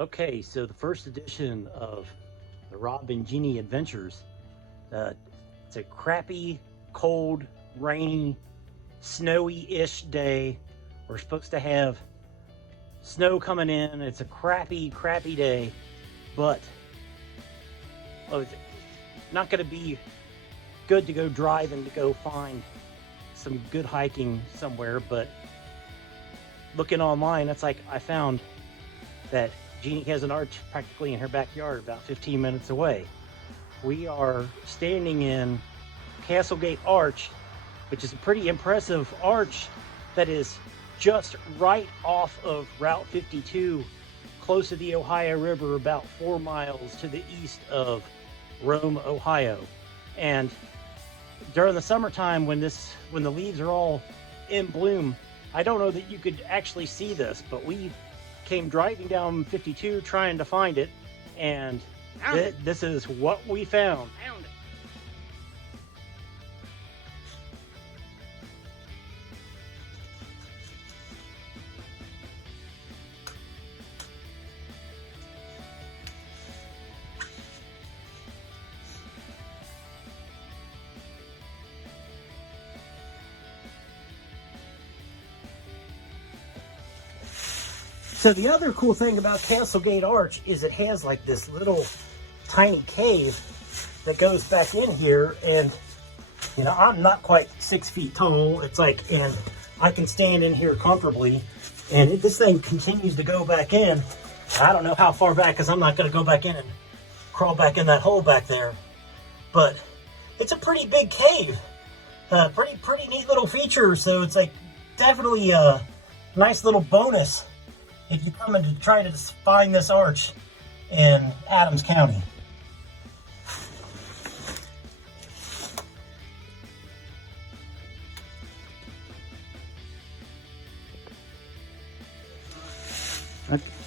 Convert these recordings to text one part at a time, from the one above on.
Okay, so the first edition of the Rob and Jeannie Adventures. It's a crappy, cold, rainy, snowy-ish day. We're supposed to have snow coming in. It's a crappy, crappy day, but it's not going to be good to go drive and to go find some good hiking somewhere. But looking online, it's like I found that Jeannie has an arch practically in her backyard about 15 minutes away. We are standing in Castlegate Arch, which is a pretty impressive arch that is just right off of Route 52, close to the Ohio River, about 4 miles to the east of Rome, Ohio. And during the summertime, when the leaves are all in bloom, I don't know that you could actually see this, but we came driving down 52 trying to find it, and this is what we found. Found So the other cool thing about Castlegate Arch is it has like this little tiny cave that goes back in here, and you know, I'm not quite 6 feet tall. It's like, and I can stand in here comfortably, and this thing continues to go back in. I don't know how far back, because I'm not going to go back in and crawl back in that hole back there, but it's a pretty big cave. Pretty neat little feature. So it's like definitely a nice little bonus if you come in to try to find this arch in Adams County.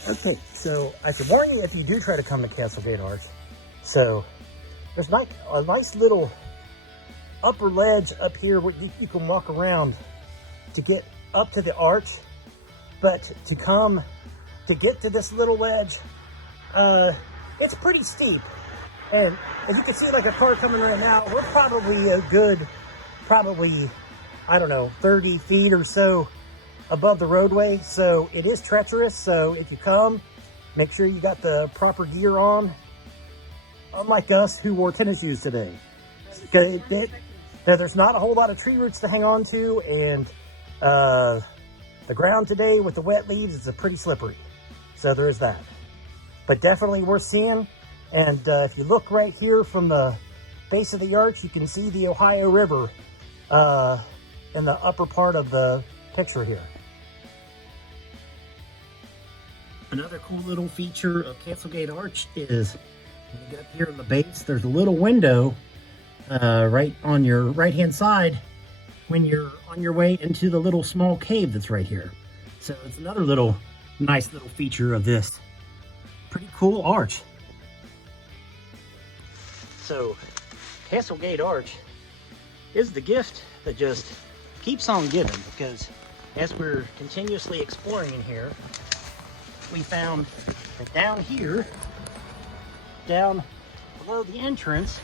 Okay, so I should warn you if you do try to come to Castlegate Arch. So there's like a nice little upper ledge up here where you can walk around to get up to the arch. But to get to this little ledge, it's pretty steep. And as you can see, like a car coming right now, we're probably a good, I don't know, 30 feet or so above the roadway. So it is treacherous. So if you come, make sure you got the proper gear on. Unlike us who wore tennis shoes today. There's not a whole lot of tree roots to hang on to, and the ground today with the wet leaves is pretty slippery. So there is that. But definitely worth seeing. And if you look right here from the base of the arch, you can see the Ohio River in the upper part of the picture here. Another cool little feature of Castlegate Arch is when you get up here on the base, there's a little window right on your right-hand side when you're on your way into the little small cave that's right here. So it's another little nice little feature of this pretty cool arch. So Castlegate Arch is the gift that just keeps on giving, because as we're continuously exploring in here, we found that down here, down below the entrance,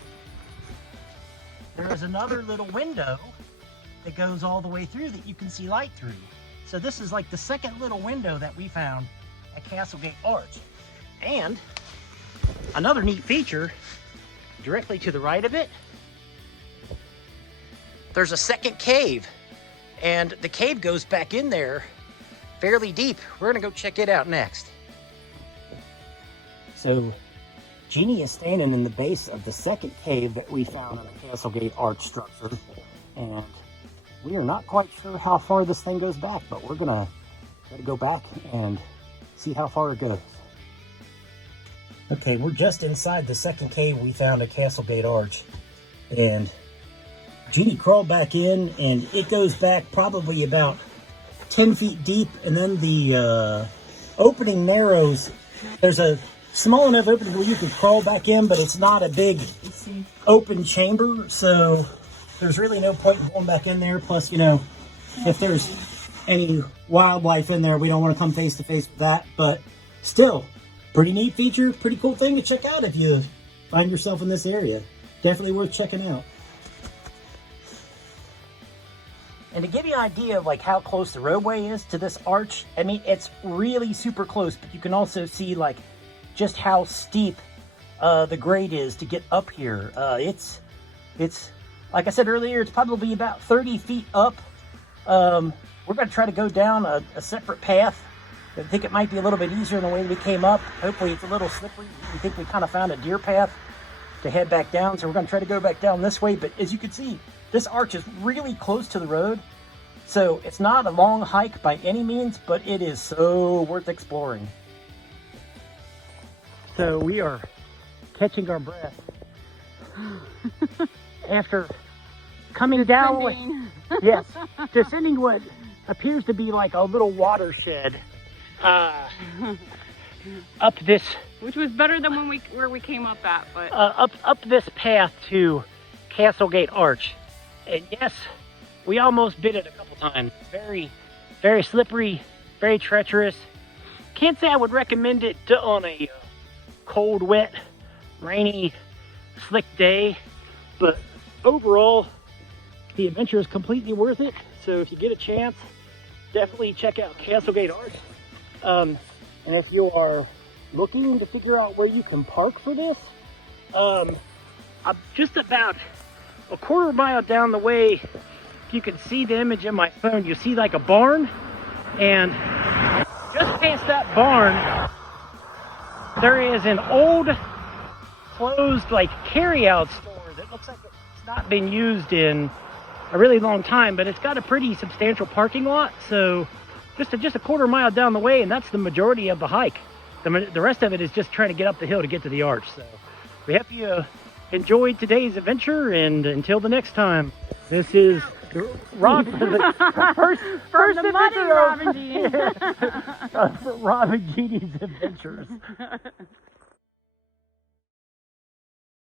there is another little window that goes all the way through that you can see light through. So this is like the second little window that we found at Castlegate Arch. And another neat feature, directly to the right of it, there's a second cave, and the cave goes back in there fairly deep. We're gonna go check it out next. So Jeannie is standing in the base of the second cave that we found in the Castlegate Arch structure, and we are not quite sure how far this thing goes back, but we're gonna go back and see how far it goes. Okay, we're just inside the second cave we found at Castlegate Arch, and Jeannie crawled back in, and it goes back probably about 10 feet deep, and then the opening narrows. There's a small enough opening where you could crawl back in, but it's not a big open chamber, so there's really no point in going back in there. Plus, you know, if there's any wildlife in there, we don't want to come face to face with that. But still, pretty neat feature, pretty cool thing to check out if you find yourself in this area. Definitely worth checking out. And to give you an idea of like how close the roadway is to this arch, I mean, it's really super close, but you can also see like just how steep the grade is to get up here. It's like I said earlier, it's probably about 30 feet up. We're going to try to go down a separate path. I think it might be a little bit easier than the way we came up. Hopefully it's a little slippery. We think we kind of found a deer path to head back down, so we're going to try to go back down this way. But as you can see, this arch is really close to the road, so it's not a long hike by any means, but it is so worth exploring. So we are catching our breath after coming down, yes, descending what appears to be like a little watershed up this, which was better than where we came up at, but up this path to Castlegate Arch. And yes, we almost bit it a couple times. Very, very slippery, very treacherous. Can't say I would recommend it on a cold, wet, rainy, slick day, but overall, the adventure is completely worth it. So if you get a chance, definitely check out Castlegate Arch. And if you are looking to figure out where you can park for this, I'm just about a quarter mile down the way. If you can see the image in my phone, you see like a barn, and just past that barn, there is an old closed like carry-out store that looks like it's not been used in a really long time, but it's got a pretty substantial parking lot. So just a quarter mile down the way, and that's the majority of the hike. The rest of it is just trying to get up the hill to get to the arch. So we hope you enjoyed today's adventure, and until the next time, this is Rob, the first adventure of Rob and Jeannie. Rob and Jeannie's adventures.